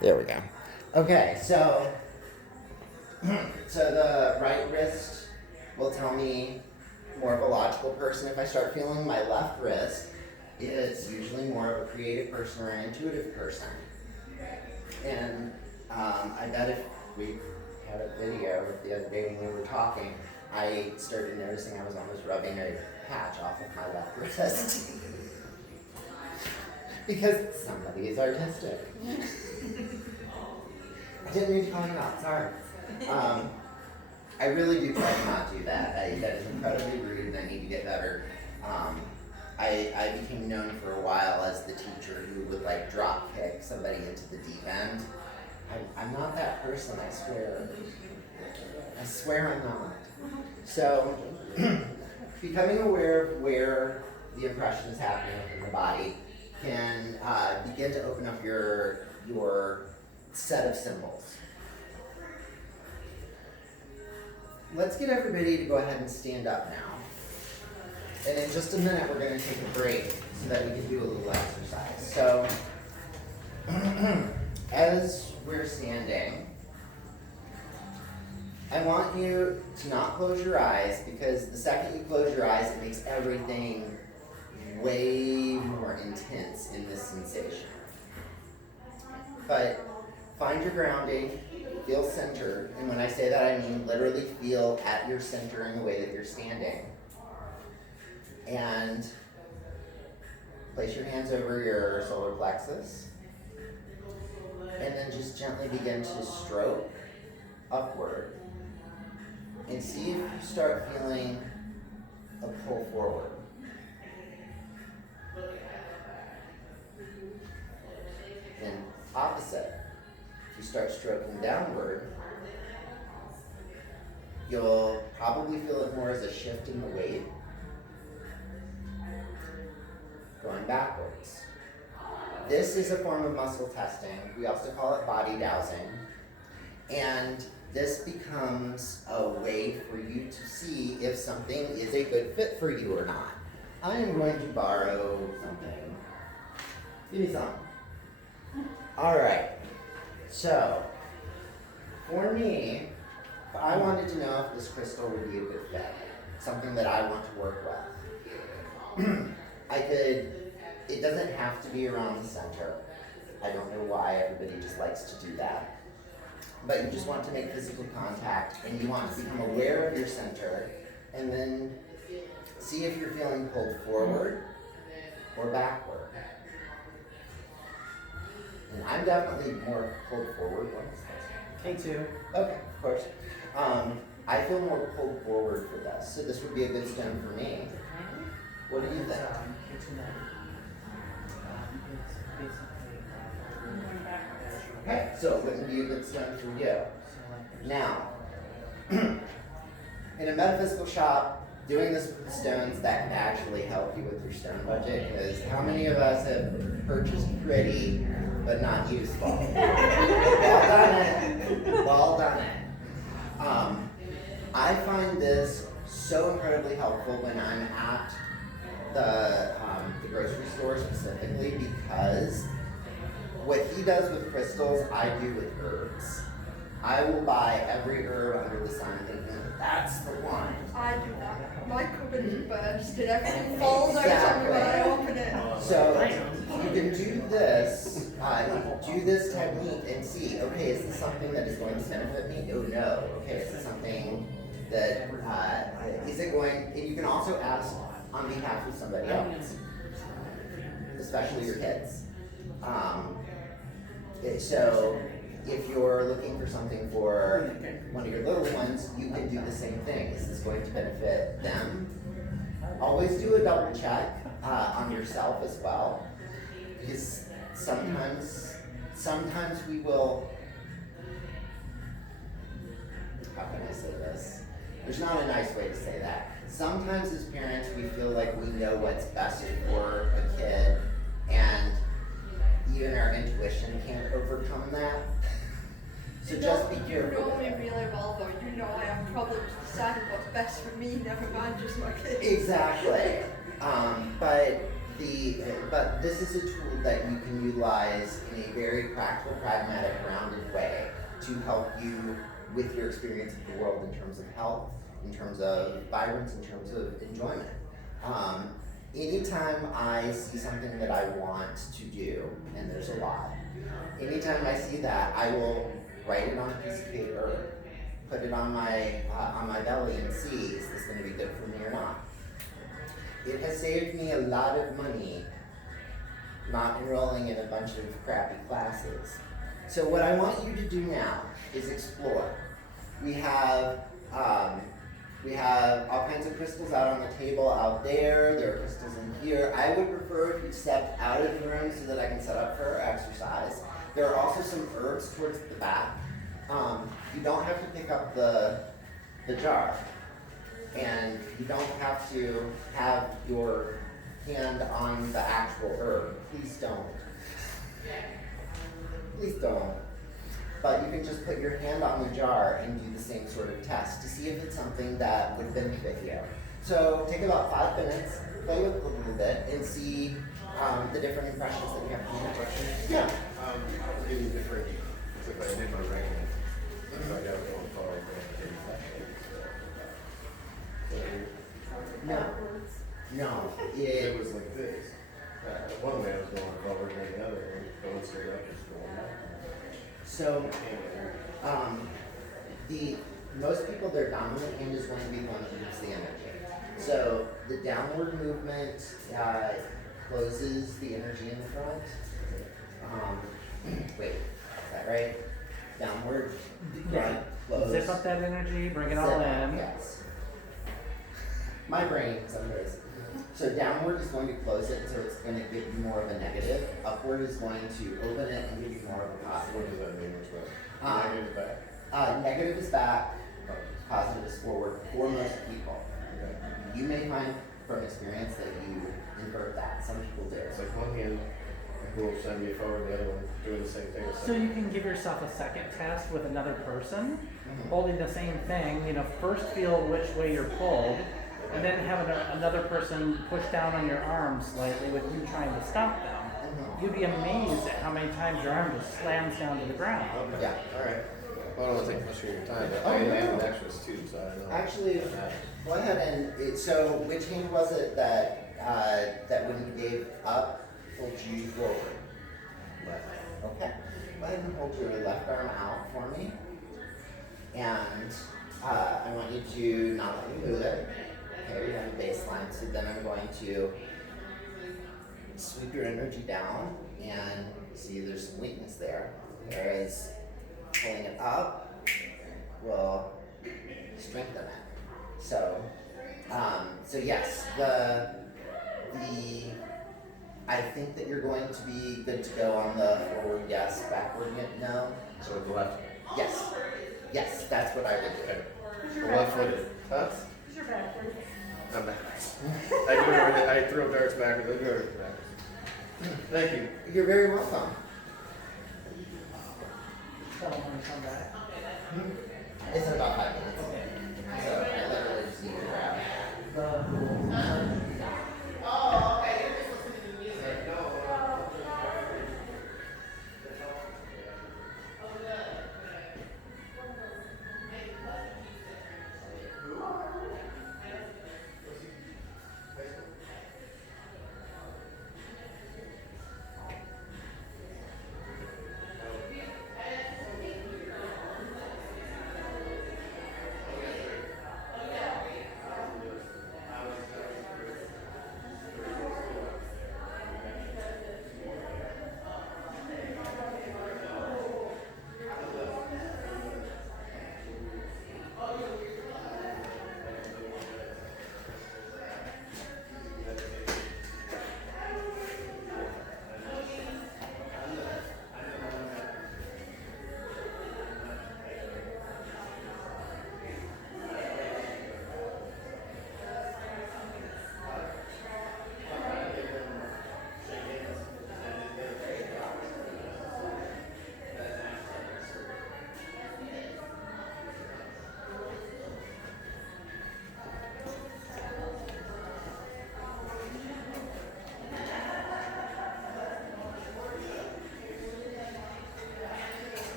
There we go. Okay, so the right wrist will tell me more of a logical person if I start feeling. My left wrist is usually more of a creative person or an intuitive person. And I bet if we had a video the other day when we were talking, I started noticing I was almost rubbing a patch off of my left wrist. Because somebody is artistic. I didn't mean to call you out, sorry. I really do try to not do that. That is incredibly rude and I need to get better. I became known for a while as the teacher who would like drop kick somebody into the deep end. I'm not that person, I swear. I swear I'm not. So, becoming aware of where the impression is happening within the body can begin to open up your set of symbols. Let's get everybody to go ahead and stand up now. And in just a minute, we're going to take a break so that we can do a little exercise. So, as we're standing, I want you to not close your eyes, because the second you close your eyes, it makes everything way more intense in this sensation. But find your grounding, feel centered, and when I say that, I mean literally feel at your center in the way that you're standing. And place your hands over your solar plexus, and then just gently begin to stroke upward, and see if you start feeling a pull forward. And opposite, if you start stroking downward, you'll probably feel it more as a shift in the weight, going backwards. This is a form of muscle testing. We also call it body dowsing. And this becomes a way for you to see if something is a good fit for you or not. I am going to borrow something. Give me some. All right. So, for me, I wanted to know if this crystal would be a good fit, something that I want to work with. It doesn't have to be around the center. I don't know why everybody just likes to do that. But you just want to make physical contact, and you want to become aware of your center, and then see if you're feeling pulled forward or backward. And I'm definitely more pulled forward. Me too. Okay, of course. I feel more pulled forward for this, so this would be a good stone for me. What do you think? Okay, so it wouldn't be a good stone for you. Now, in a metaphysical shop, doing this with the stones, that can actually help you with your stone budget, because how many of us have purchased pretty but not useful? Well done it. Well done it. I find this so incredibly helpful when I'm at the grocery store specifically, because what he does with crystals, I do with herbs. I will buy every herb under the sun thinking that's the one. I do that. My cupboard is bursted. Everything falls out on me when I open it. So you can do this. Do this technique and see. Okay, is this something that is going to benefit me? Oh no. Okay, is this something that is it going? And you can also ask on behalf of somebody else, especially your kids. So if you're looking for something for one of your little ones, you can do the same thing. Is this going to benefit them? Always do a double check on yourself as well, because sometimes we will, how can I say this? There's not a nice way to say that. Sometimes as parents we feel like we know what's best for a kid, and even our intuition can't overcome that. So just be careful. You know me really well though. You know I have problems deciding what's best for me, never mind just my kids. Exactly. But But this is a tool that you can utilize in a very practical, pragmatic, grounded way to help you with your experience of the world in terms of health, in terms of vibrance, in terms of enjoyment. Anytime I see something that I want to do, and there's a lot, anytime I see that, I will write it on a piece of paper, put it on my belly, and see, is this going to be good for me or not? It has saved me a lot of money not enrolling in a bunch of crappy classes. So what I want you to do now is explore. We have all kinds of crystals out on the table out there. There are crystals in here. I would prefer if you stepped out of the room so that I can set up for our exercise. There are also some herbs towards the back. You don't have to pick up the jar. And you don't have to have your hand on the actual herb. Please don't. Please don't. But you can just put your hand on the jar and do the same sort of test to see if it's something that would benefit you. So take about 5 minutes, play with it a little bit, and see the different impressions that you have from the question. Yeah. Getting different. So if I did my ranking, if I got one forward, No. It was like this. One way I was going forward, and the other one going straight up, just going up. So, most people, their dominant hand is going to be the one that moves the energy. So the downward movement closes the energy in the front. Wait, is that right? Downward, front, close. Zip up that energy, bring it all in. Yes. My brain, some days. So downward is going to close it, so it's going to give you more of a negative. Upward is going to open it and give you more of a positive. What does that mean? Which way? Negative back. Negative is back, positive is forward for most people. Okay. You may find from experience that you invert that. Some people do. It's like one hand will send me forward, the other one doing the same thing. So you can give yourself a second test with another person, Mhm. holding the same thing. First feel which way you're pulled, and then have another person push down on your arm slightly with you trying to stop them. Mhm. You'd be amazed at how many times your arm just slams down to the ground. Okay. Yeah. All right. Well, I don't want to take much of your time, but Oh, I no. have an extras too, so I don't know. Actually, go ahead and so which hand was it that when you gave up pulled you forward? Left. Okay. Go ahead and hold your left arm out for me. And I want you to not let me move it. Okay, we're on the baseline. So then I'm going to sweep your energy down and see there's some weakness there. Whereas pulling it up will strengthen it. So yes, I think that you're going to be good to go on the forward yes, backward no. So the left. Yes, that's what I would do. Okay. The left footed. Huh? You're backward. I'm backwards. I throw darts backwards. I go backwards. Thank you. You're very welcome. Tell them when you come back. It's in about 5 minutes. So I literally just need to grab.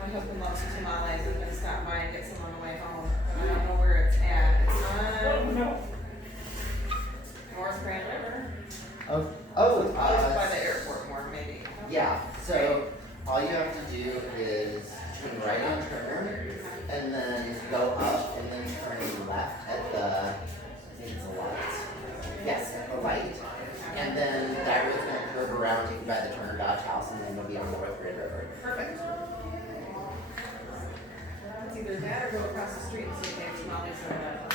My husband loves tamales. I'm gonna stop by and get some on the way home. I don't know where it's at. It's on North Grand River. Oh, By the airport more, maybe. yeah, so all you have to do is turn right on Turner, and then go up, and then turn left at the, I think it's a light. Yes, at the light. And then that road's gonna curve around, take you by the Turner Dodge House, and then you'll be on North Grand River. Perfect. It's either that or go across the street and see if they have tamales or not.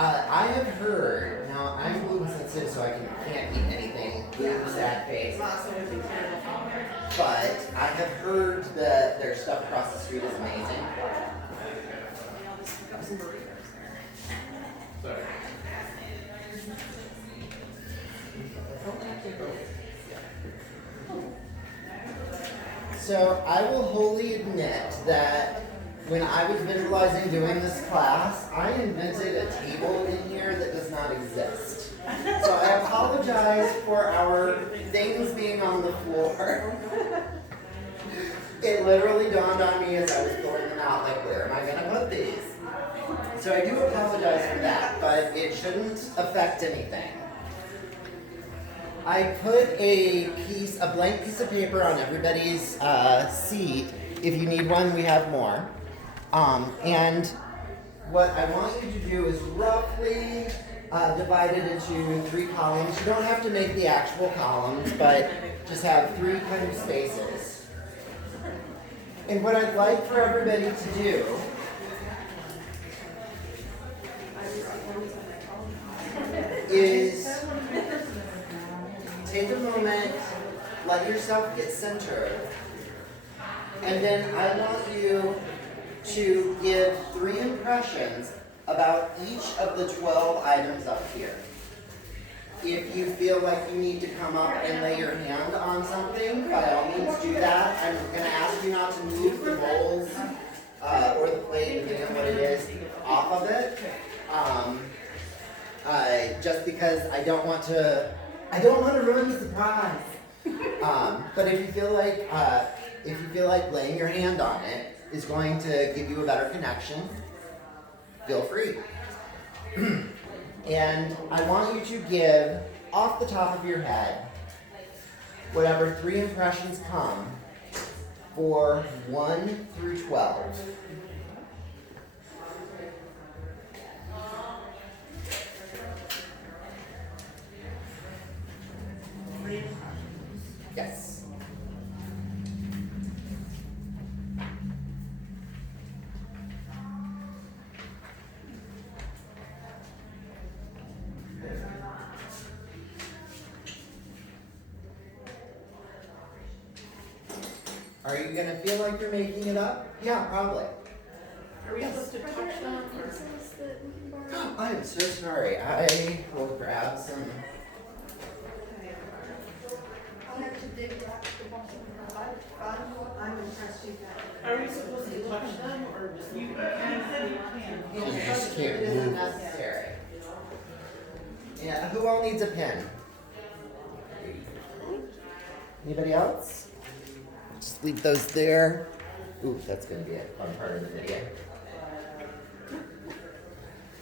I have heard, now I'm gluten sensitive, so I can't eat anything gluten sad based. Also would be terrible for me. But I have heard that their stuff across the street is amazing. Got some burritos there. Sorry. So I will wholly admit that when I was visualizing doing this class, I invented a table in here that does not exist. So I apologize for our things being on the floor. It literally dawned on me as I was pulling them out, like, where am I gonna put these? So I do apologize for that, but it shouldn't affect anything. I put a blank piece of paper on everybody's seat. If you need one, we have more. And what I want you to do is roughly divide it into 3 columns. You don't have to make the actual columns, but just have 3 kind of spaces. And what I'd like for everybody to do is take a moment, let yourself get centered, and then I want you to give 3 impressions about each of the 12 items up here. If you feel like you need to come up and lay your hand on something, by all means do that. I'm going to ask you not to move the bowls or the plate, depending on what it is, off of it. Just because I don't want to ruin the surprise. But if you feel like laying your hand on it is going to give you a better connection, feel free. And I want you to give, off the top of your head, whatever 3 impressions come for 1 through 12. Yes. Are you gonna feel like you're making it up? Yeah, probably. Are we supposed to touch them or? I am so sorry. I will grab some. I'll have to dig back to the bottom of my life. I'm impressed you got it. Are we supposed to touch them or just you said you can? You just can't move. Necessary. Yeah, who all needs a pen? Anybody else? Just leave those there. Ooh, that's gonna be a fun part of the video.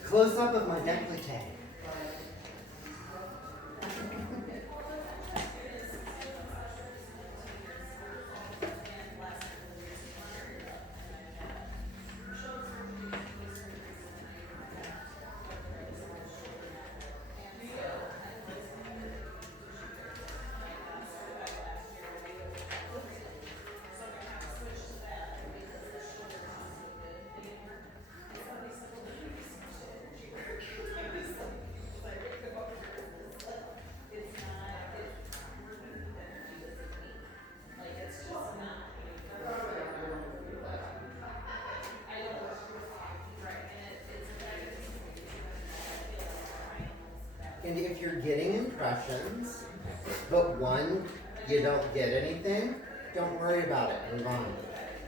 Close up of my décolleté. And if you're getting impressions, but one, you don't get anything, don't worry about it. Move on.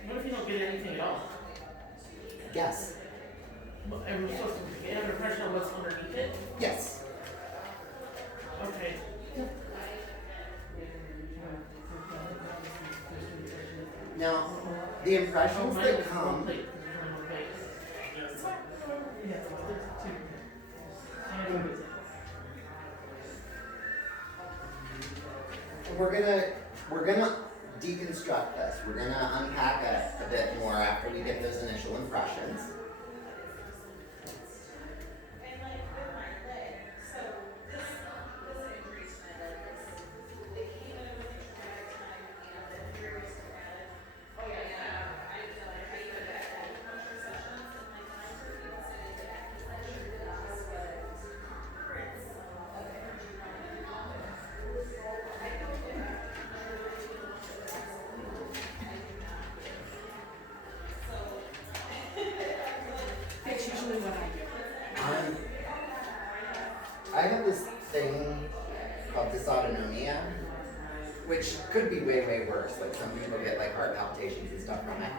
What if you don't get anything at all? Yes. And we're supposed to get an impression on what's underneath it? Yes. Okay. Now, the impressions that come, we're gonna deconstruct this. We're gonna unpack it a bit more after we get those initial impressions. That's usually what I do. I have this thing called dysautonomia, which could be way, way worse. Like some people get like heart palpitations and stuff from it.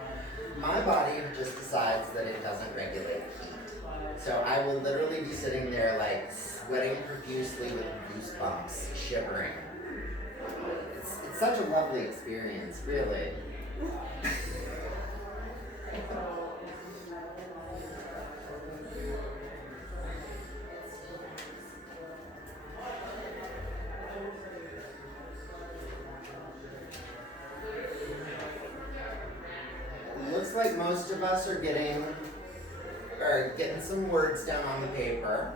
My body just decides that it doesn't regulate heat. So I will literally be sitting there like sweating profusely with goosebumps, shivering. It's such a lovely experience, really. Looks like most of us are getting some words down on the paper.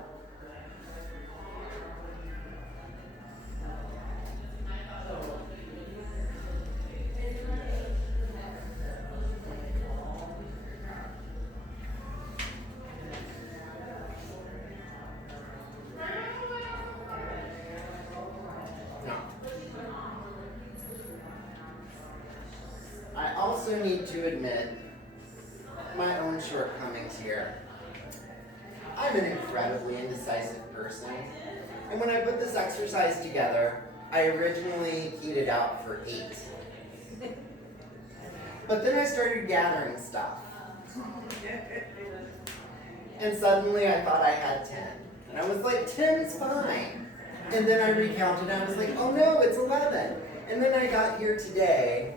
No. I also need to admit my own shortcomings here. I'm an incredibly indecisive person, and when I put this exercise together, I originally keyed it out for 8. But then I started gathering stuff. And suddenly I thought I had 10. And I was like, 10's fine. And then I recounted and I was like, oh no, it's 11. And then I got here today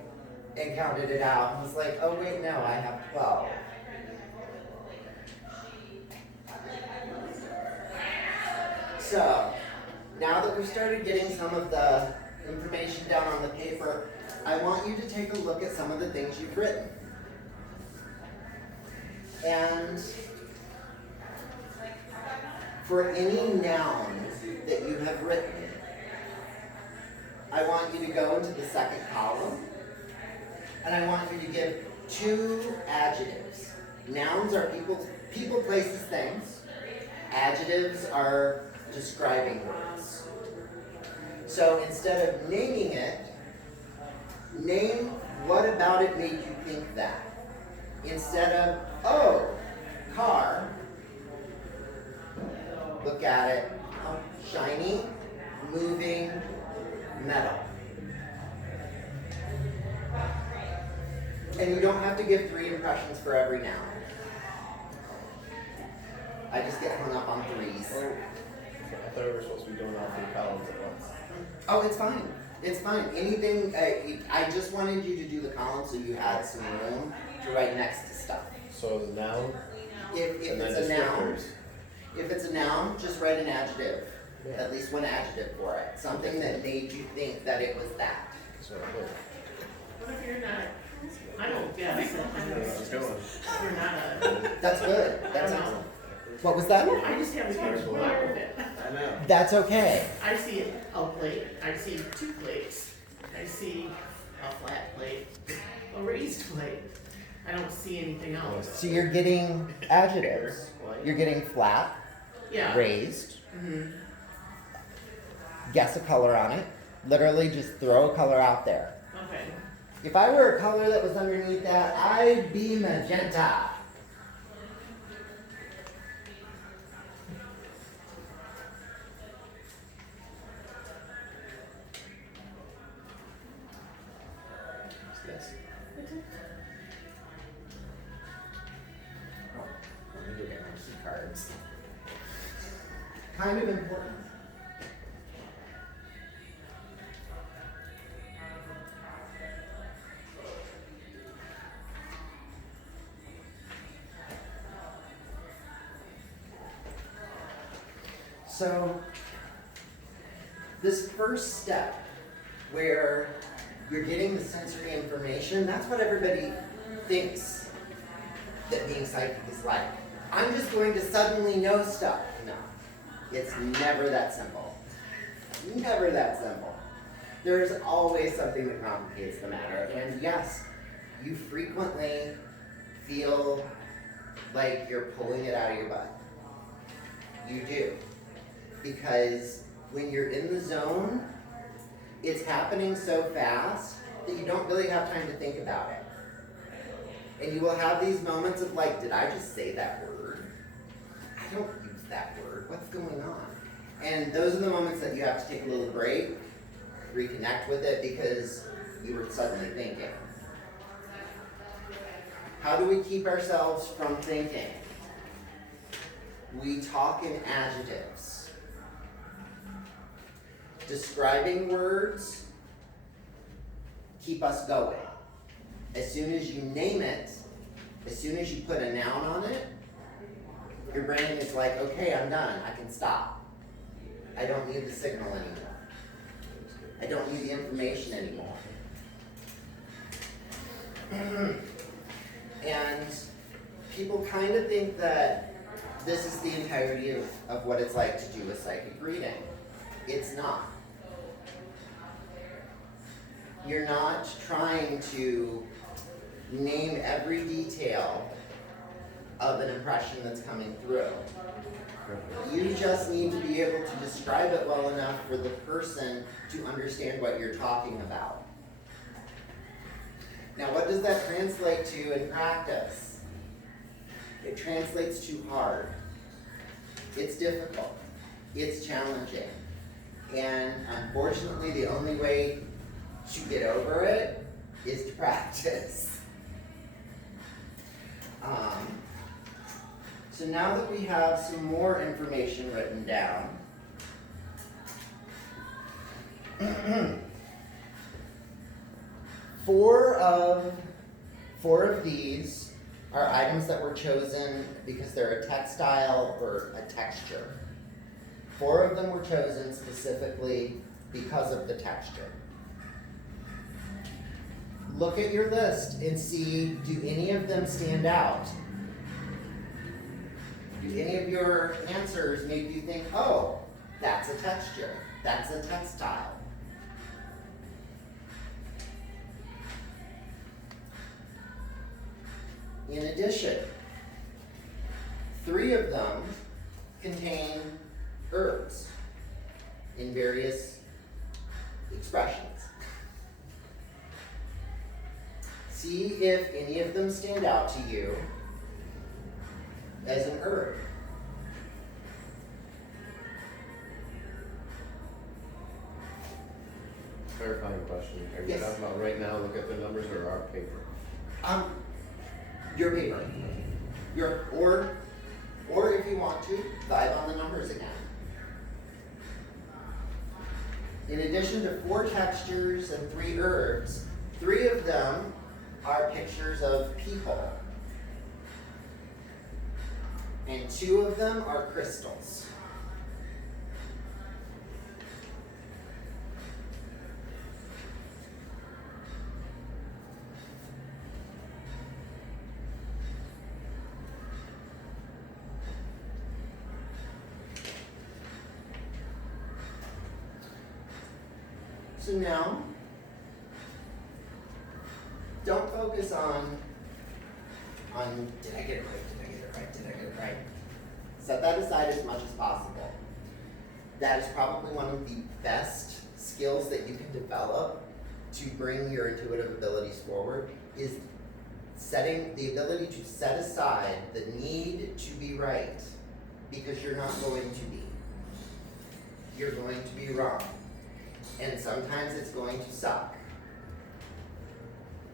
and counted it out and was like, oh wait, no, I have 12. So, now that we've started getting some of the information down on the paper, I want you to take a look at some of the things you've written. And for any noun that you have written, I want you to go into the second column, and I want you to give 2 adjectives. Nouns are people, places, things. Adjectives are describing words. So instead of naming it, name what about it made you think that. Instead of, oh, car, look at it, shiny, moving, metal. And you don't have to give 3 impressions for every noun. I just get hung up on 3s. Oh, I thought we were supposed to be doing all 3 columns at once. Oh, it's fine. It's fine. Anything, I just wanted you to do the column so you had some room to write next to stuff. So the noun, If and then it's a noun, descriptors. if it's a noun, just write an adjective. At least one adjective for it. Something that made you think that it was that. That's what I did. What if you're not? I don't guess. That's where I was going. You're not a. That's good. That's excellent. What was that? I just have a huge block with it. I know. That's okay. I see a plate. I see 2 plates. I see a flat plate, a raised plate. I don't see anything else. So you're getting adjectives. You're getting flat, Yeah. raised. Mm-hmm. Guess a color on it. Literally just throw a color out there. Okay. If I were a color that was underneath that, I'd be magenta. Yes. Oh, let me get my key cards. Kind of important. So, this first step where you're getting the sensory information, that's what everybody thinks that being psychic is like. I'm just going to suddenly know stuff. No, it's never that simple. Never that simple. There's always something that complicates the matter. And yes, you frequently feel like you're pulling it out of your butt. You do. Because when you're in the zone, it's happening so fast that you don't really have time to think about it. And you will have these moments of like, did I just say that word? I don't use that word. What's going on? And those are the moments that you have to take a little break, reconnect with it because you were suddenly thinking. How do we keep ourselves from thinking? We talk in adjectives. Describing words keep us going. As soon as you name it, as soon as you put a noun on it, your brain is like, okay, I'm done. I can stop. I don't need the signal anymore. I don't need the information anymore. And people kind of think that this is the entirety of what it's like to do a psychic reading. It's not. You're not trying to name every detail of an impression that's coming through. You just need to be able to describe it well enough for the person to understand what you're talking about. Now, what does that translate to in practice? It translates to hard. It's difficult. It's challenging. And unfortunately, the only way to get over it is to practice. So now that we have some more information written down, four of these are items that were chosen because they're a textile or a texture. 4 of them were chosen specifically because of the texture. Look at your list and see, do any of them stand out? Do any of your answers make you think, oh, that's a texture, that's a textile? In addition, 3 of them contain herbs in various expressions. See if any of them stand out to you as an herb. Clarifying question. Are you Yes. talking about right now, look at the numbers or our paper? Your paper. Or if you want to, dive on the numbers again. In addition to 4 textures and 3 herbs, 3 of them are pictures of people. And 2 of them are crystals. So now, don't focus on did I get it right, did I get it right, did I get it right? Set that aside as much as possible. That is probably one of the best skills that you can develop to bring your intuitive abilities forward, is setting the ability to set aside the need to be right, because you're not going to be. You're going to be wrong. And sometimes it's going to suck.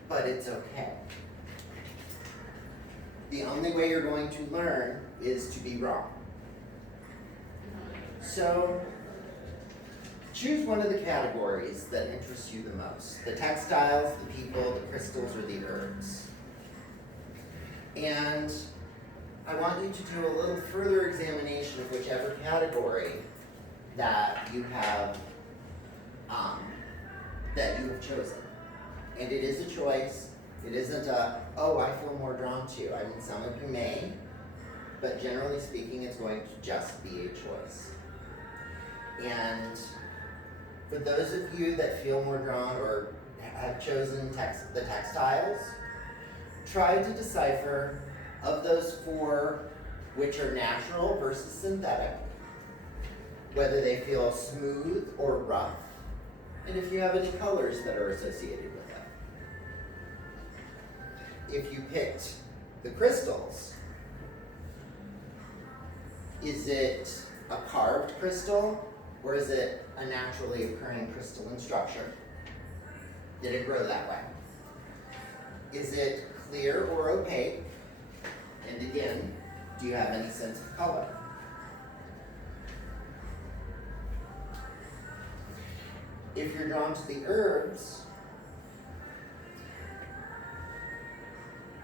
But it's okay. The only way you're going to learn is to be wrong. So, choose one of the categories that interests you the most. The textiles, the people, the crystals, or the herbs. And I want you to do a little further examination of whichever category that you have chosen. And it is a choice. It isn't a, oh, I feel more drawn to. I mean, some of you may, but generally speaking, it's going to just be a choice. And for those of you that feel more drawn or have chosen the textiles, try to decipher of those 4 which are natural versus synthetic, whether they feel smooth or rough, and if you have any colors that are associated with it. If you picked the crystals, is it a carved crystal or is it a naturally occurring crystalline structure? Did it grow that way? Is it clear or opaque? And again, do you have any sense of color? If you're drawn to the herbs,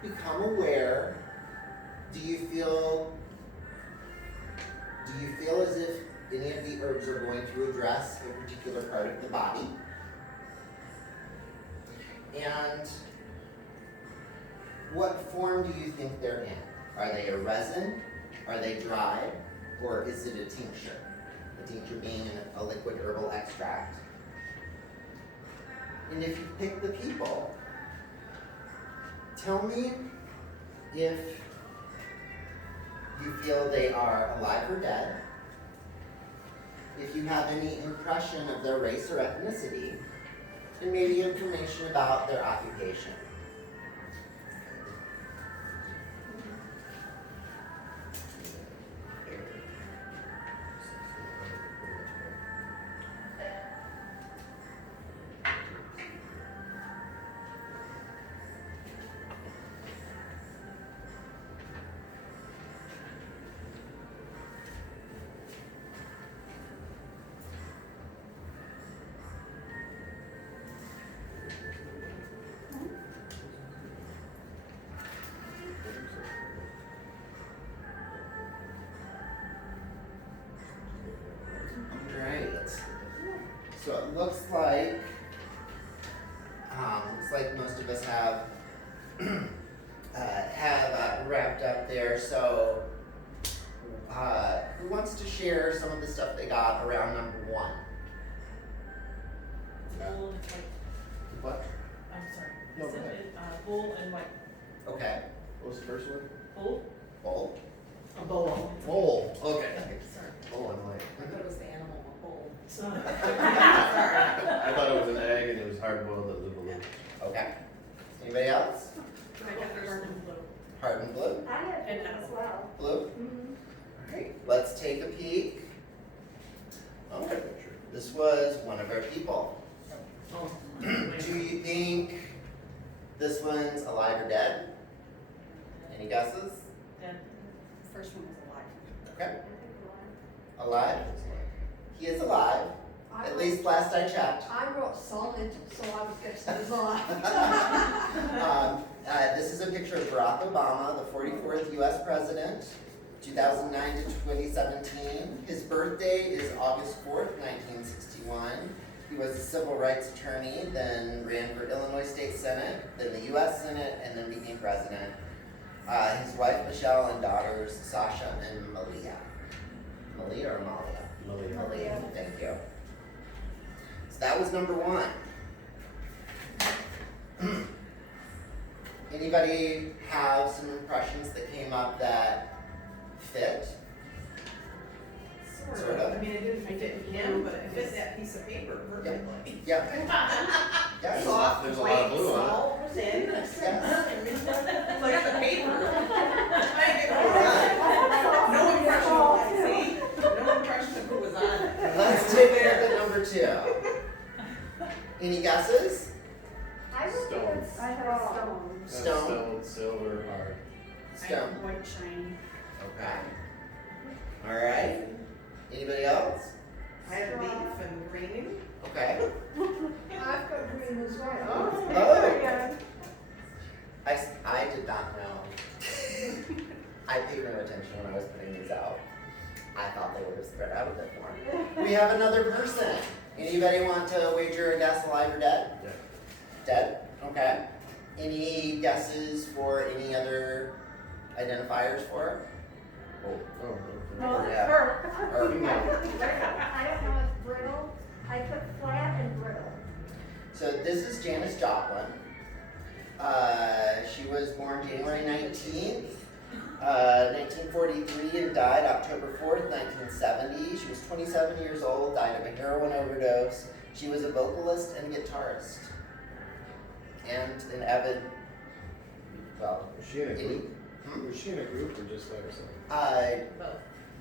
become aware. Do you feel as if any of the herbs are going to address a particular part of the body? And what form do you think they're in? Are they a resin? Are they dry? Or is it a tincture? A tincture being a liquid herbal extract. And if you pick the people, tell me if you feel they are alive or dead, if you have any impression of their race or ethnicity, and maybe information about their occupation. So it looks like most of us have wrapped up there. So who wants to share some of the stuff they got around number 1? Gold and white. What? I'm sorry. No, Is go ahead. it, gold and white. Okay. What was the first one? Gold? Bowl. A bowl. Bowl. Okay. Sorry. Oh, I'm like. I thought it was the animal, a bull. Sorry. I thought it was an egg and it was hard boiled at Liverpool. Okay. Anybody else? I got the red and blue. Heart and blue? I have And it as well. Blue? Mhm. Alright, let's take a peek. Oh, this was one of our people. Oh. Do you think this one's alive or dead? Any guesses? Then First one was alive. Okay. Alive? He is alive, at least last I checked. I wrote solid, so I was guessing it was alive. This is a picture of Barack Obama, the 44th US President, 2009 to 2017. His birthday is August 4th, 1961. He was a civil rights attorney, then ran for Illinois State Senate, then the US Senate, and then became president. His wife Michelle and daughters Sasha and Malia. Malia or Malia? Malia. Thank you. So that was number 1. Anybody have some impressions that came up that fit? Sort of. I mean, it didn't fit him, but it fit that piece of paper perfectly. Yeah. Yes. Soft, There's a lot of white, blue on it. salt was in. Yes. Like the paper. No impression, see? No impression of who was on it. Let's take a look at number 2. Any guesses? I would Stone. guess I have stone. Stone. Stone, silver, hard. Stone. White shiny. Okay. All right. Anybody else? I have beef and green. Okay. I've got green as well. Oh. I did not know. I paid no attention when I was putting these out. I thought they would have spread out a bit more. We have have another person. Anybody want to wager a guess, alive or dead? Yeah. Dead? Okay. Any guesses for any other identifiers for it? Oh, Yeah. I don't know if brittle. I put flat and brittle. So this is Janice Joplin. She was born January 19th, 1943 and died October 4th, 1970. She was 27 years old, died of a heroin overdose. She was a vocalist and guitarist. And an avid, well, Was she in a group? Hmm? Was she in a group or just by herself?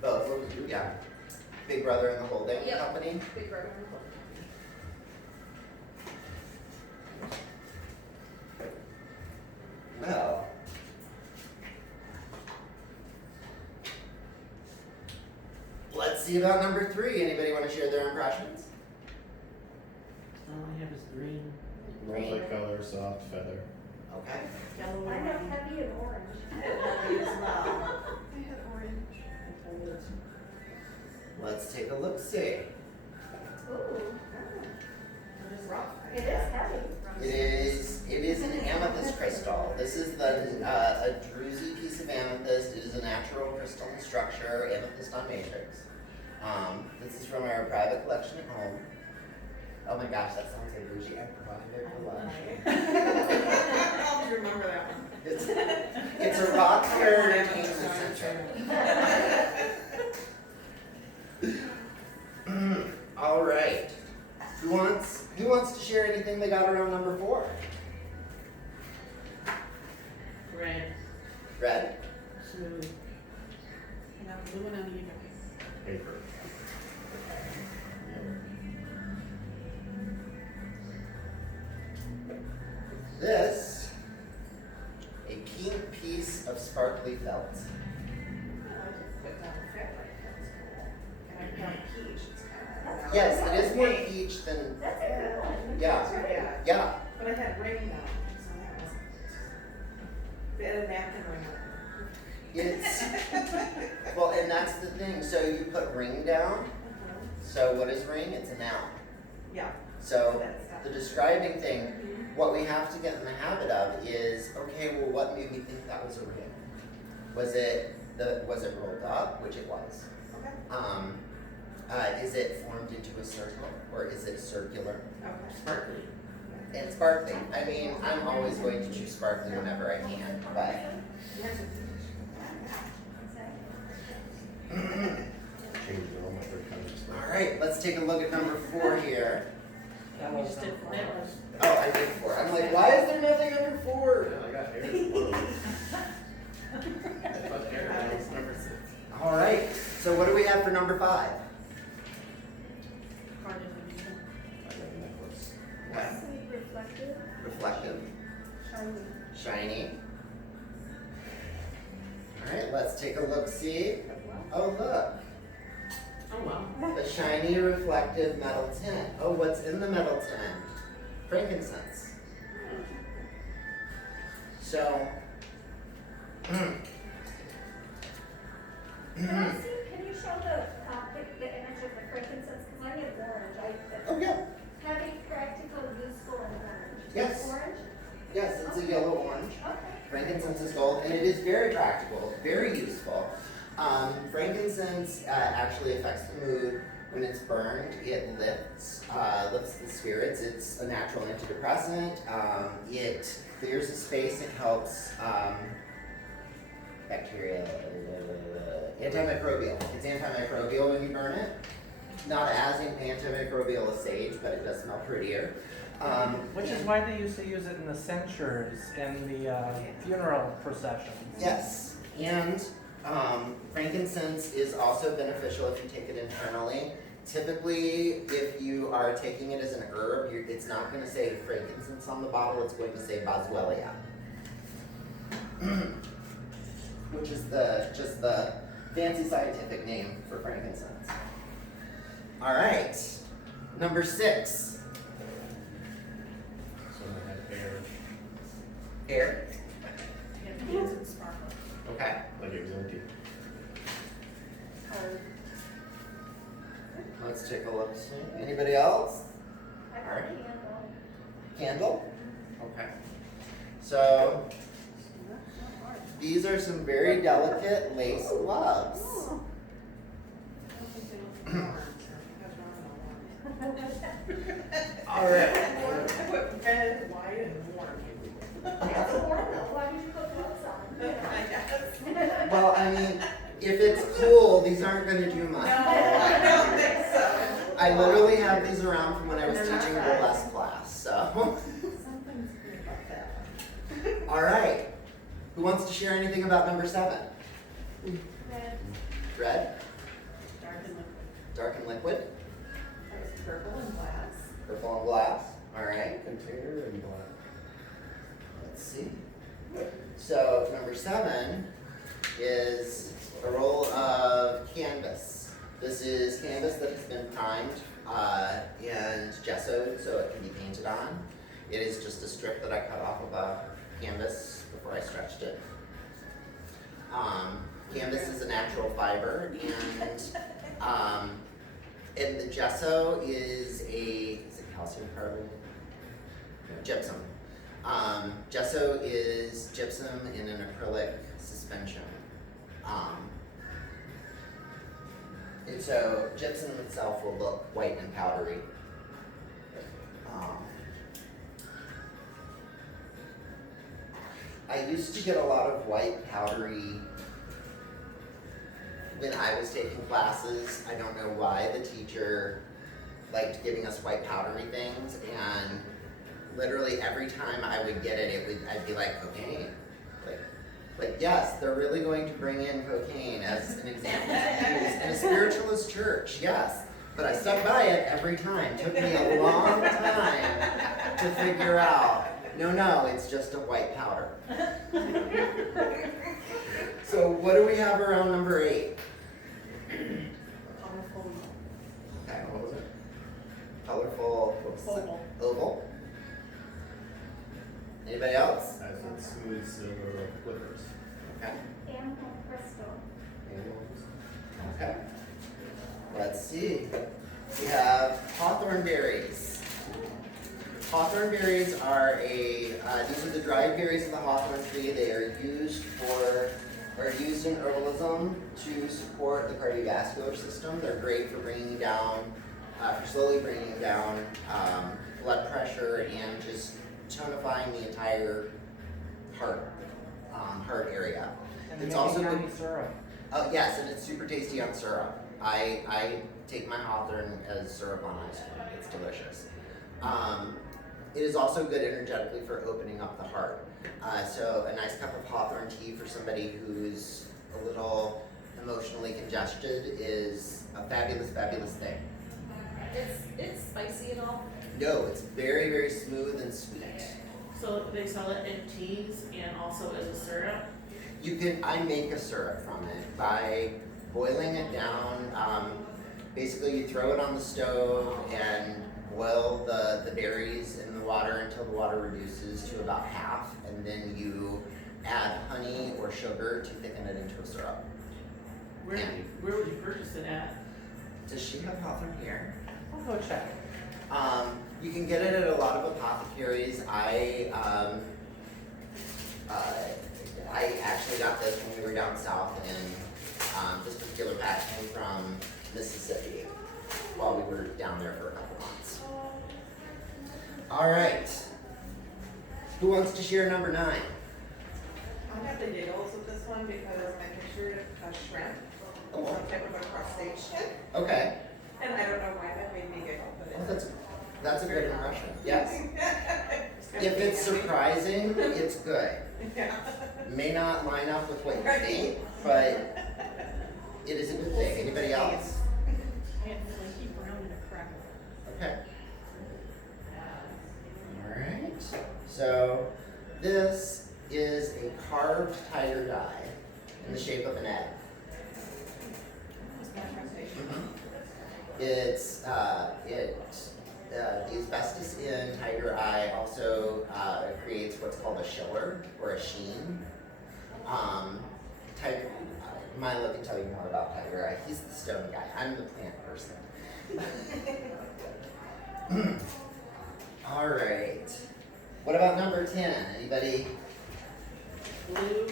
both, yeah. Big Brother and the Holding Yep. Company. Big brother. Well, let's see about number 3. Anybody want to share their impressions? All I have is green. Multicolor, soft feather. Okay. I have heavy and orange. Heavy as well. I had orange. Let's take a look. See. Ooh, It is rough. it is heavy. It is an amethyst crystal. This is a druzy piece of amethyst. It is a natural crystalline structure, amethyst on matrix. This is from our private collection at home. Oh my gosh, that sounds like bougie. I provided it for lunch. I'll just remember that one. It's a rock fair entertainment center. All right. Who wants to share anything they got around number 4? Red, Red. smooth. And I'm blue and uneven. Paper. This, a pink piece of sparkly felt. I just put down fabric, that's cool. And I've got peach, it's kind of. Yes, it is more peach than, That's a good one. yeah, yeah. But I had ring down, so that wasn't. They had a napkin ring on It's, well, and that's the thing. So you put ring down. it. So what is ring? It's a noun. Yeah. So That's the describing thing, what we have to get in the habit of is, okay, well, what made me think that was a ring? Was it rolled up, which it was? Okay. Is it formed into a circle, or is it circular? Okay. Sparkly. And sparkling. I mean, I'm always going to choose sparkling whenever I can, but. Changed all my third colors. All right, let's take a look at number 4 here. That We was just did number that 4. was. Oh, I did 4. I'm like, why is there nothing under 4? Yeah, I got hair. Whoa. I thought hair was number 6. All right, so what do we have for number 5? Hard and uneven. I got a necklace. Okay. Sweet, reflective, Reflective, shiny. shiny. All right, let's take a look. See? Oh, look. Oh, wow. The shiny reflective metal tin. Oh, what's in the metal tin? Frankincense. So, Can you show the image of the frankincense? Because I have orange. oh yeah, Heavy, practical, useful, and orange. Yes. Orange? yes, it's a yellow orange. Okay. Frankincense is gold, and it is very practical, very useful. Frankincense actually affects the mood when it's burned. It lifts the spirits. It's a natural antidepressant. It clears the space. It helps bacteria, antimicrobial. It's antimicrobial when you burn it. Not as antimicrobial as sage, but it does smell prettier. Which is why they used to use it in the censures and the funeral processions. Yes, and frankincense is also beneficial if you take it internally. Typically, if you are taking it as an herb, it's not going to say frankincense on the bottle, it's going to say boswellia. Which is just the fancy scientific name for frankincense. All right, number 6. So I had hair. Air. And beads and sparkle. Okay. Like it was empty. Hard. Let's Let's take a look. Anybody else? I got a Alright. candle. Candle? Okay. So, these are some very delicate lace gloves. Alright. I put red, white, and warm. That's warm though, why did you put gloves on? I guess. Well, I mean, if it's cool, these aren't gonna do much. I don't think so. I literally have these around from when I was teaching a burlesque class, so. Something's weird about that. Alright. Who wants to share anything about number 7? Red. Red? Dark and liquid. Dark and liquid? That was purple and glass. Purple and glass? Alright. Container and black. Let's see. So number 7 is a roll of canvas. This is canvas that has been primed and gessoed so it can be painted on. It is just a strip that I cut off of a canvas before I stretched it. Canvas is a natural fiber, and the gesso is it calcium carbonate? No, gypsum. Gesso is gypsum in an acrylic suspension. And so gypsum itself will look white and powdery. I used to get a lot of white powdery when I was taking classes. I don't know why the teacher liked giving us white powdery things, and literally every time I would get it, I'd be like, cocaine. Like yes, they're really going to bring in cocaine as an example to use in a spiritualist church, yes. But I stuck by it every time. Took me a long time to figure out, no, it's just a white powder. So what do we have around number 8? Colorful. Okay, what was it? Colorful, what was it? Oval. Oval. Anybody else? As in smooth silver flippers. Okay. Crystal. Okay. Let's see. We have Hawthorne Berries. Hawthorne berries are these are the dried berries of the hawthorn tree. They are used in herbalism to support the cardiovascular system. They're great for slowly bringing down blood pressure and just tonifying the entire heart area. And It's making also yummy good. syrup. Yes, and it's super tasty on syrup. I take my hawthorn as syrup on ice cream. It's delicious. It is also good energetically for opening up the heart. So a nice cup of hawthorn tea for somebody who's a little emotionally congested is a fabulous, fabulous thing. It's spicy at all? No, it's very, very smooth and sweet. So they sell it in teas and also as a syrup. I make a syrup from it by boiling it down. Basically you throw it on the stove and boil the berries in the water until the water reduces to about half, and then you add honey or sugar to thicken it into a syrup. Where would you purchase it at? Does she have hawthorn here? I'll go check. You can get it at a lot of apothecaries. I actually got this when we were down south, and this particular pack came from Mississippi while we were down there for a couple months. All right. Who wants to share number 9? I have the giggles with this one because I pictured a shrimp, some type of a crustacean, Okay. and I don't know why that made me giggle, but Well, it's. that's a good impression. Yes. If it's surprising, it's good. Yeah. May not line up with what you think, but it is a good thing. Anybody else? I had flaky brown and a crackle. Okay. Alright. So this is a carved tiger die in the shape of an egg. It's the asbestos in tiger eye also creates what's called a schiller or a sheen. Milo can tell you more about tiger eye. He's the stone guy. I'm the plant person. All right. What about number 10? Anybody? Blue.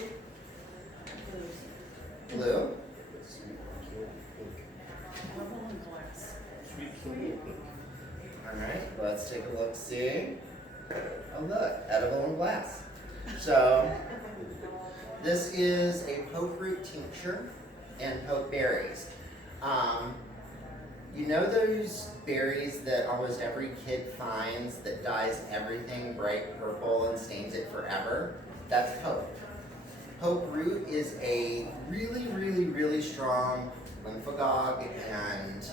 Blue? Bubble and glass. All right, let's take a look. See? Oh, look, edible and glass. So, this is a poke root tincture and poke berries. You know those berries that almost every kid finds that dyes everything bright purple and stains it forever? That's poke. Poke root is a really, really, really strong lymphagogue and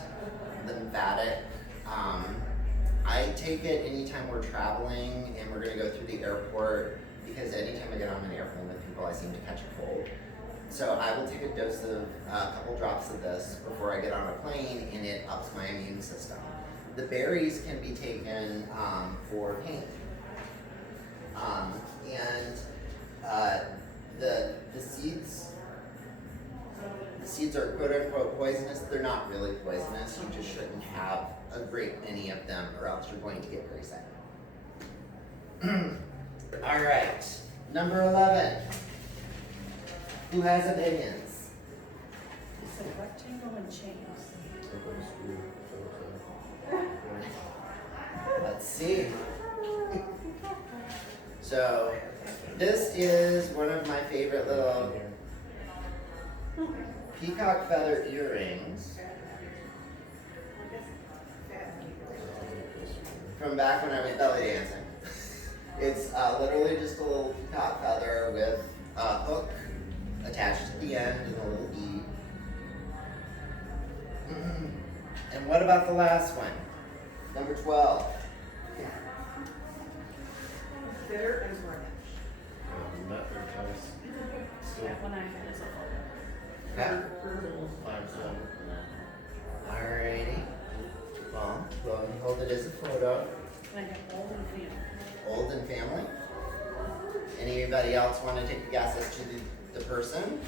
lymphatic. I take it anytime we're traveling and we're gonna go through the airport, because anytime I get on an airplane with people, I seem to catch a cold. So I will take a dose of a couple drops of this before I get on a plane, and it ups my immune system. The berries can be taken for pain. The seeds are quote unquote poisonous. They're not really poisonous. You just shouldn't have a great many of them, or else you're going to get very sick. All right, number 11. Who has opinions? It's a rectangle and chains. Let's see. So, this is one of my favorite little peacock feather earrings from back when I went belly dancing. It's literally just a little peacock feather with a hook attached at the end and a little bead. And what about the last one? Number 12. Bitter and branch. Not very close. Still That one I had is a Okay. herbal. 5-7. Alrighty. Well, go ahead and hold it as a photo. And I have old and family. Old and family. Anybody else want to take a guess as to the person?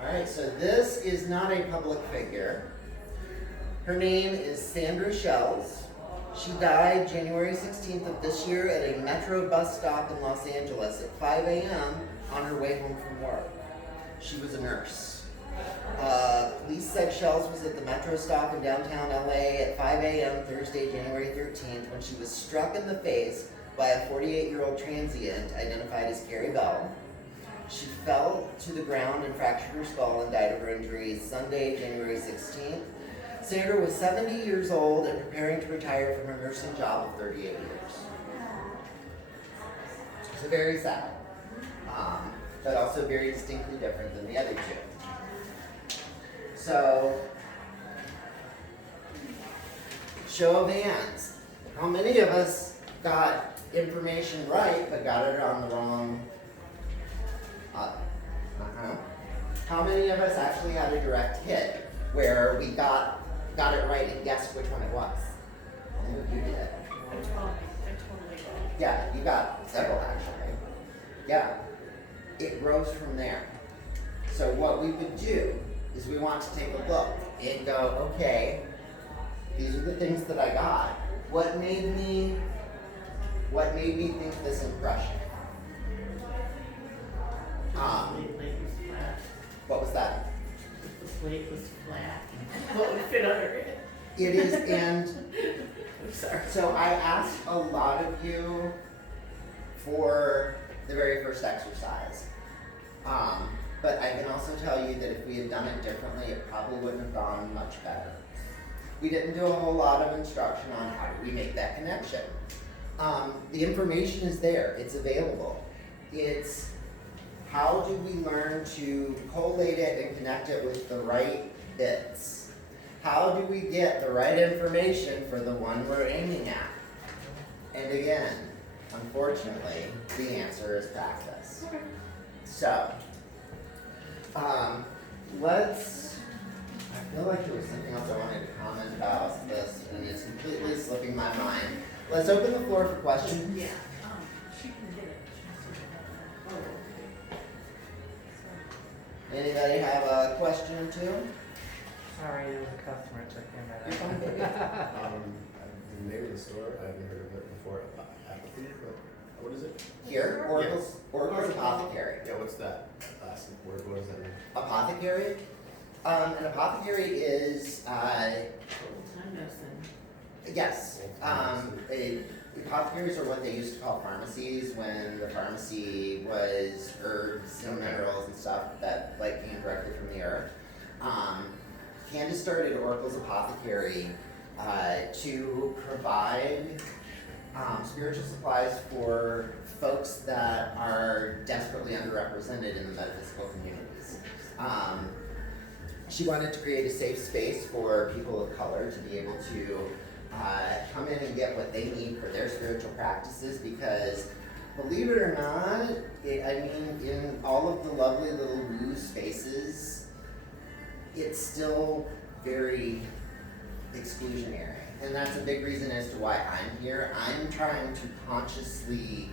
Alright, so this is not a public figure. Her name is Sandra Shells. She died January 16th of this year at a metro bus stop in Los Angeles at 5 a.m. on her way home from work. She was a nurse. Police said Shells was at the metro stop in downtown LA at 5 a.m. Thursday, January 13th, when she was struck in the face by a 48-year-old transient identified as Carrie Bell. She fell to the ground and fractured her skull and died of her injuries Sunday, January 16th. Sandra was 70 years old and preparing to retire from her nursing job of 38 years. So very sad, but also very distinctly different than the other two. So, show of hands. How many of us got information right but got it on the wrong? How many of us actually had a direct hit where we got it right and guessed which one it was? You did. I totally did. Yeah, you got several actually. Yeah, it grows from there. So what we would do is we want to take a look and go, okay, these are the things that I got. What made me think this impression? The plate was flat. What was that? The plate was flat. What would fit under it? It is, and I'm sorry. so I asked a lot of you for the very first exercise. But I can also tell you that if we had done it differently, it probably wouldn't have gone much better. We didn't do a whole lot of instruction on how do we make that connection. The information is there, it's available. It's how do we learn to collate it and connect it with the right bits? How do we get the right information for the one we're aiming at? And again, unfortunately, the answer is practice. So, I feel like there was something else I wanted to comment about this, and it's completely slipping my mind. Let's open the floor for questions. Yeah, she can get it. Oh, okay. Anybody have a question or two? Sorry, it was a customer. It took me a minute. You're fine, baby. The name of the store, I haven't heard of it before. Apothecary, but what is it? Here, Oracle's Apothecary. Yeah, what's that last word? What does that mean? Apothecary? An apothecary is, Old-time medicine. yes, apothecaries are what they used to call pharmacies when the pharmacy was herbs and minerals and stuff that like came directly from the earth. Candace started Oracle's Apothecary to provide spiritual supplies for folks that are desperately underrepresented in the metaphysical communities. She wanted to create a safe space for people of color to be able to come in and get what they need for their spiritual practices because, believe it or not, in all of the lovely little woo spaces, it's still very exclusionary. And that's a big reason as to why I'm here. I'm trying to consciously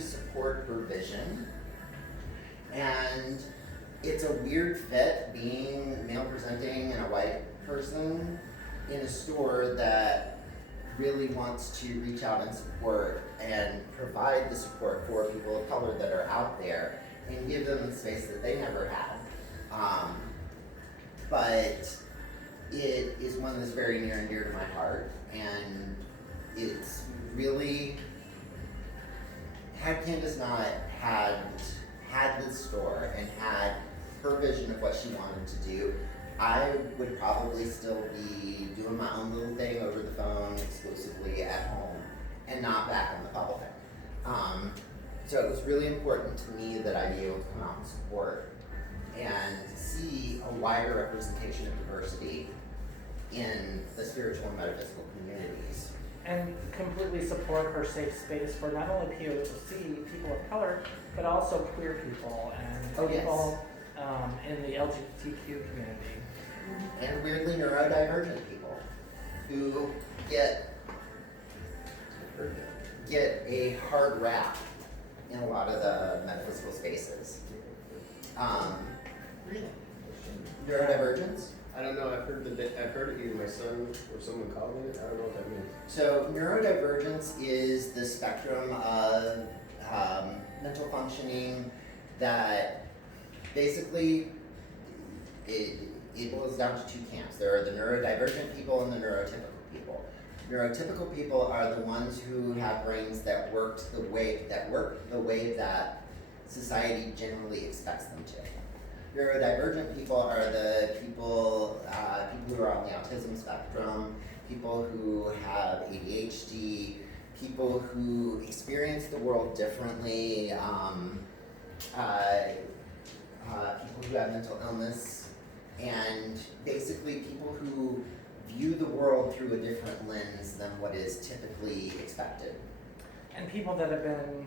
support her vision. And it's a weird fit being male presenting and a white person in a store that really wants to reach out and support and provide the support for people of color that are out there and give them the space that they never had. But it is one that's very near and dear to my heart, and it's really, had Candace not had this store and had her vision of what she wanted to do, I would probably still be doing my own little thing over the phone exclusively at home and not back in the public. So it was really important to me that I be able to come out and support and see a wider representation of diversity in the spiritual and metaphysical communities. And completely support her safe space for not only POC, people of color, but also queer people and people in the LGBTQ community. And weirdly neurodivergent people who get a hard rap in a lot of the metaphysical spaces. Really? Neurodivergence. I don't know. I've heard it either my son or someone called it. I don't know what that means. So neurodivergence is the spectrum of mental functioning that basically it boils down to two camps. There are the neurodivergent people and the neurotypical people. Neurotypical people are the ones who have brains that work the way that society generally expects them to. Neurodivergent people are the people who are on the autism spectrum, people who have ADHD, people who experience the world differently, people who have mental illness, and basically people who view the world through a different lens than what is typically expected. And people that have been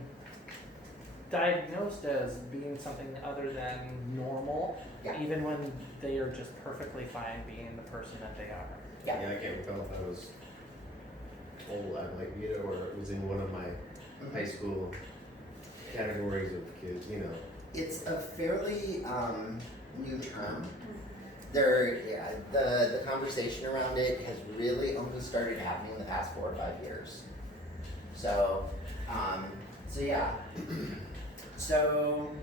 diagnosed as being something other than normal, even when they are just perfectly fine being the person that they are. Yeah. I can't recall if I was told I might be it or it was in one of my high school categories of kids, you know. It's a fairly new term. The conversation around it has really only started happening in the past 4 or 5 years. So yeah. So,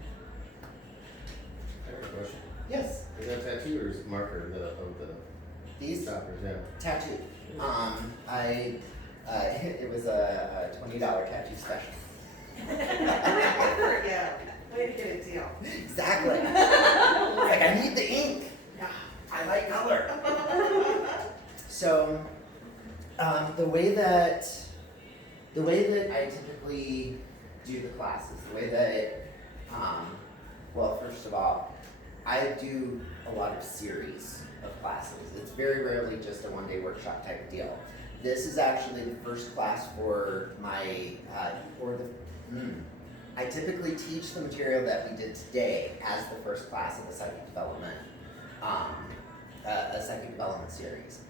I have a question. yes, Is that tattoo or is it marker of the these choppers? Yeah. tattoo. It was a $20 tattoo special. Yeah, way to get a deal. Exactly. Like, I need the ink. Yeah. I like color. So, the way that I typically do the classes, the way that, well, first of all, I do a lot of series of classes. It's very rarely just a one-day workshop type of deal. This is actually the first class for my, I typically teach the material that we did today as the first class of the psychic development, a psychic development series.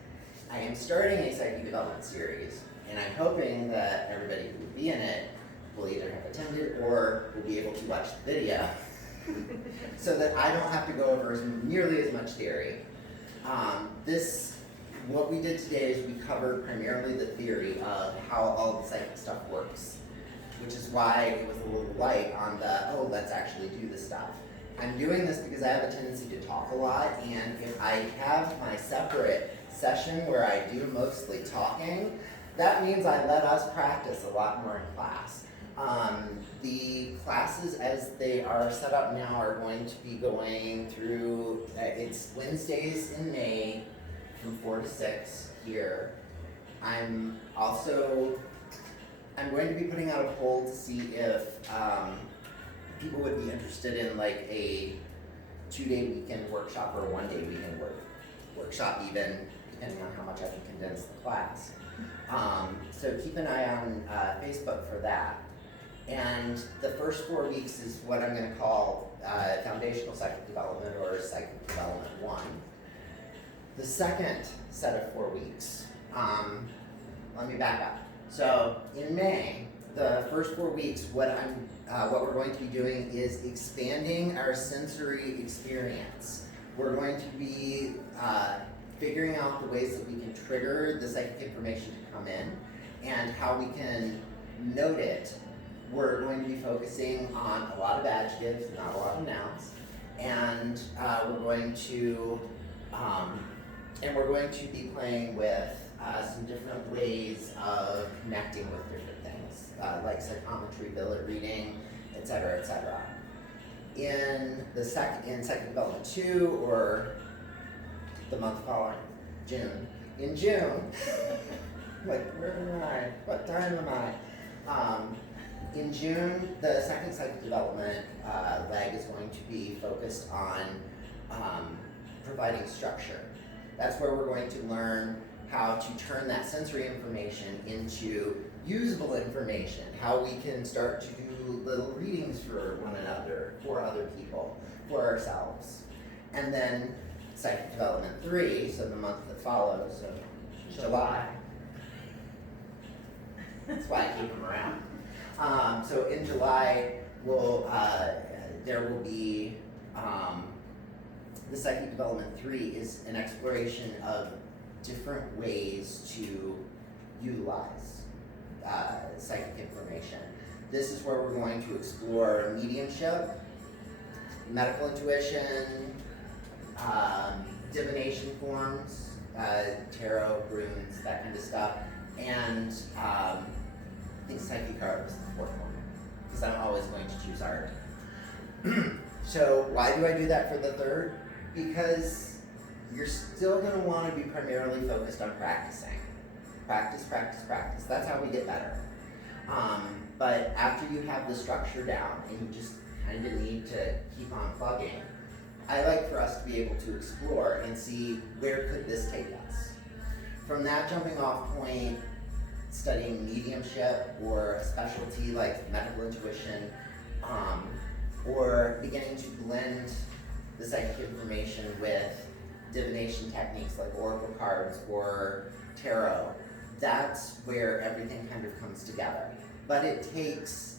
I am starting a psychic development series, and I'm hoping that everybody who will be in it will either have attended or will be able to watch the video so that I don't have to go over nearly as much theory. What we did today is we covered primarily the theory of how all the psychic stuff works, which is why it was a little light on the, let's actually do the stuff. I'm doing this because I have a tendency to talk a lot, and if I have my separate session where I do mostly talking, that means I let us practice a lot more in class. The classes as they are set up now are going to be going through, it's Wednesdays in May from 4 to 6 here. I'm going to be putting out a poll to see if people would be interested in like a 2-day weekend workshop or a 1-day weekend workshop even, depending on how much I can condense the class. So keep an eye on Facebook for that. And the first 4 weeks is what I'm going to call Foundational Psychic Development or Psychic Development 1. The second set of 4 weeks, let me back up. So in May, the first 4 weeks, what we're going to be doing is expanding our sensory experience. We're going to be figuring out the ways that we can trigger the psychic information to come in and how we can note it. We're going to be focusing on a lot of adjectives, not a lot of nouns, and we're going to be playing with some different ways of connecting with different things, like psychometry, billet reading, etc., etc. In Psychic Development 2, or the month following, June. In June, like, where am I? What time am I? In June, the second Psychic Development leg is going to be focused on providing structure. That's where we're going to learn how to turn that sensory information into usable information, how we can start to do little readings for one another, for other people, for ourselves. And then Psychic Development 3, so the month that follows, so July. That's why I keep them around. So in July, there will be the Psychic Development 3 is an exploration of different ways to utilize psychic information. This is where we're going to explore mediumship, medical intuition, divination forms, tarot, runes, that kind of stuff, and I think psychic art was the fourth one, because I'm always going to choose art. So why do I do that for the third? Because you're still going to want to be primarily focused on practicing. Practice, practice, practice. That's how we get better. But after you have the structure down and you just kind of need to keep on plugging, I like for us to be able to explore and see where could this take us. From that jumping off point, studying mediumship or a specialty like medical intuition, or beginning to blend the psychic information with divination techniques like oracle cards or tarot, that's where everything kind of comes together. But it takes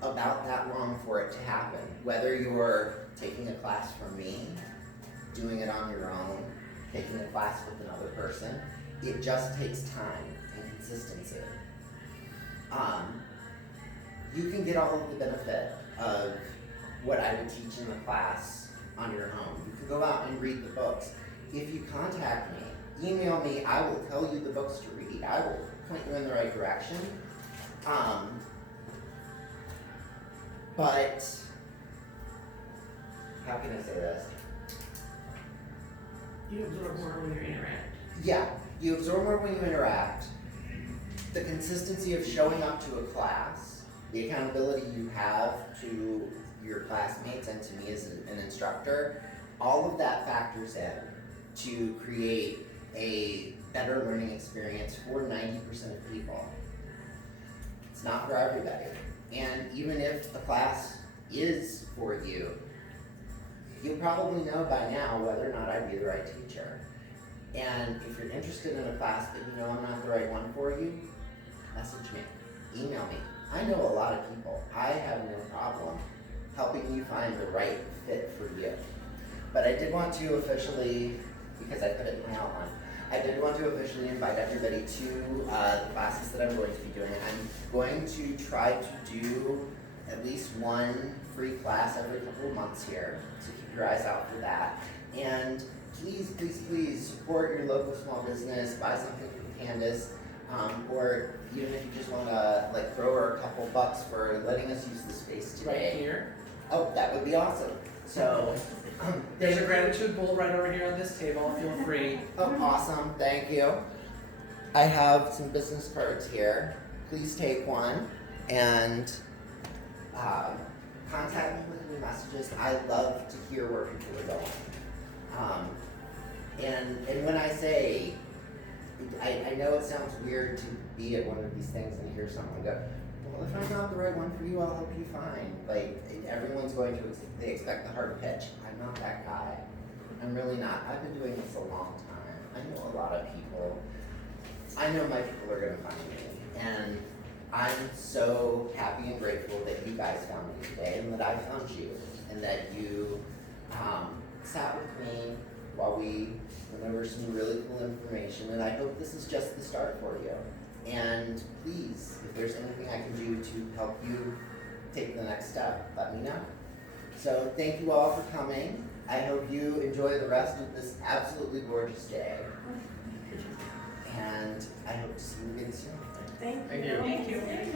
about that long for it to happen. Whether you're taking a class from me, doing it on your own, taking a class with another person, it just takes time and consistency. You can get all of the benefit of what I would teach in the class on your own. You can go out and read the books. If you contact me, email me, I will tell you the books to read. I will point you in the right direction. But how can I say this? You absorb more when you interact. Yeah, you absorb more when you interact. The consistency of showing up to a class, the accountability you have to your classmates and to me as an instructor, all of that factors in to create a better learning experience for 90% of people. It's not for everybody. And even if a class is for you, you'll probably know by now whether or not I'd be the right teacher. And if you're interested in a class but you know I'm not the right one for you, message me, email me. I know a lot of people. I have no problem helping you find the right fit for you. But I did want to officially, because I put it in my outline, I did want to officially invite everybody to the classes that I'm going to be doing. I'm going to try to do at least one free class every couple of months here, so keep your eyes out for that. And please, please, please support your local small business, buy something from Candace, or even if you just want to like throw her a couple bucks for letting us use the space today. Right here. Oh, that would be awesome. So, There's a gratitude bowl right over here on this table. Feel free. oh, awesome. Thank you. I have some business cards here. Please take one and contact me with any messages. I love to hear where people are going. And when I say, I know it sounds weird to be at one of these things and hear someone go, well, if I'm not the right one for you, I'll help you find. Like, everyone's going to, they expect the hard pitch. I'm not that guy. I'm really not. I've been doing this a long time. I know a lot of people. I know my people are going to find me. And I'm so happy and grateful that you guys found me today and that I found you. And that you sat with me while we went over some really cool information. And I hope this is just the start for you. And please, if there's anything I can do to help you take the next step, let me know. So thank you all for coming. I hope you enjoy the rest of this absolutely gorgeous day. And I hope to see you again soon. Thank Thank you. you. Thank you.